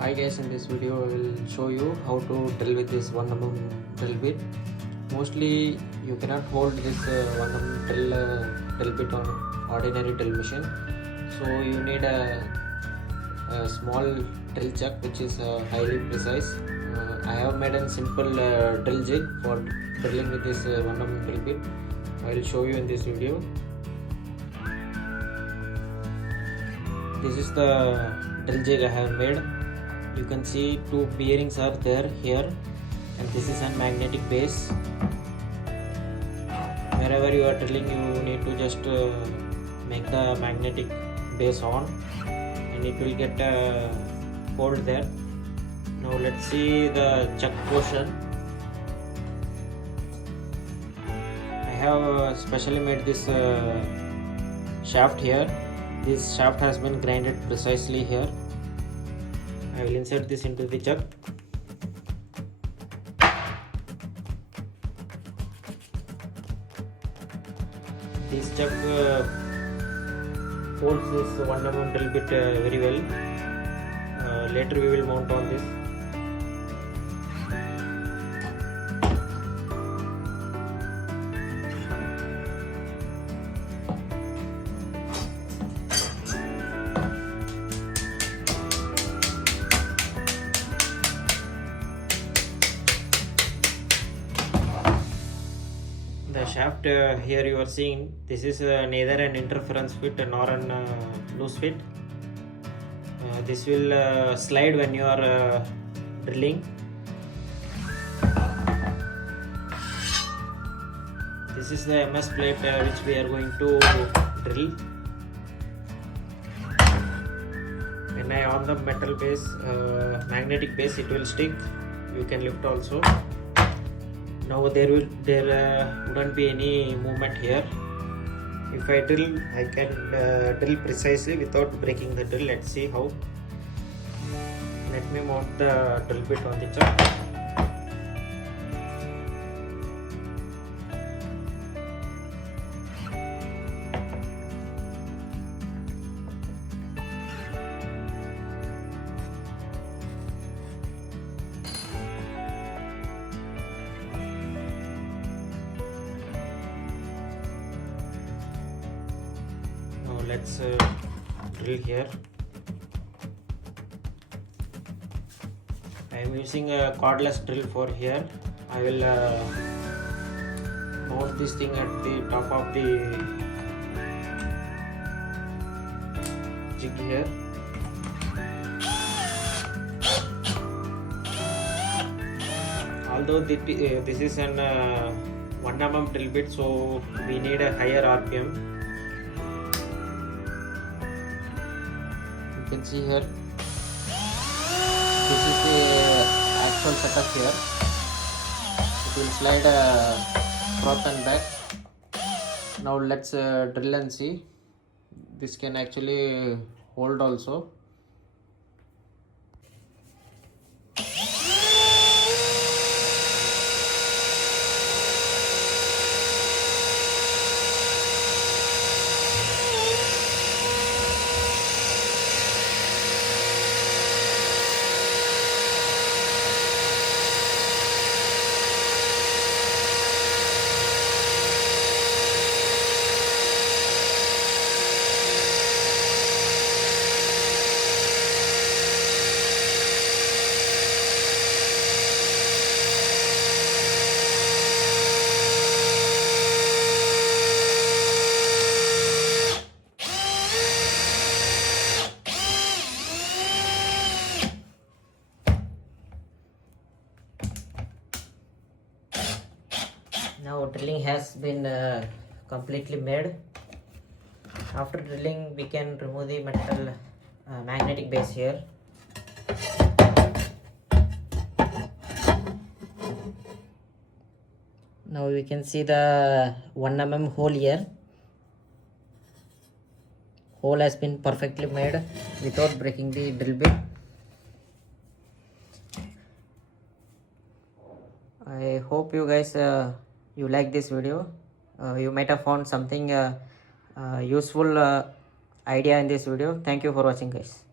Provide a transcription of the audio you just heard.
Hi guys, in this video I will show you how to drill with this 1 mm drill bit. Mostly you cannot hold this 1 mm drill bit on ordinary drill machine, so you need a small drill chuck which is highly precise. I have made a simple drill jig for drilling with this 1 mm drill bit. I will show you in this video. This is the drill jig I have made. You can see two bearings are there here, and this is a magnetic base. Wherever you are drilling, you need to just make the magnetic base on, and it will get a hold there. Now let's see the chuck portion. I have specially made this shaft here. This shaft has been grinded precisely here. I will insert this into the chuck. This chuck holds this 1 mm drill bit very well. Later we will mount on this. The shaft here you are seeing, this is neither an interference fit nor an loose fit. This will slide when you are drilling. This is the MS plate which we are going to drill. When I on the metal base, magnetic base, it will stick. You can lift also. Now there wouldn't be any movement here. If I drill, I can drill precisely without breaking the drill. Let's see how. Let me mount the drill bit on the chuck. Let's drill here. I am using a cordless drill for here. I will mount this thing at the top of the jig here. Although this is an 1 mm drill bit, so we need a higher RPM. You can see here, this is the actual setup here. It will slide front and back. Now let's drill and see. This can actually hold also. Now drilling has been completely made. After drilling, we can remove the metal magnetic base here. Now we can see the 1 mm hole here. Hole has been perfectly made without breaking the drill bit. I hope you guys you like this video. You might have found something useful idea in this video. Thank you for watching, guys.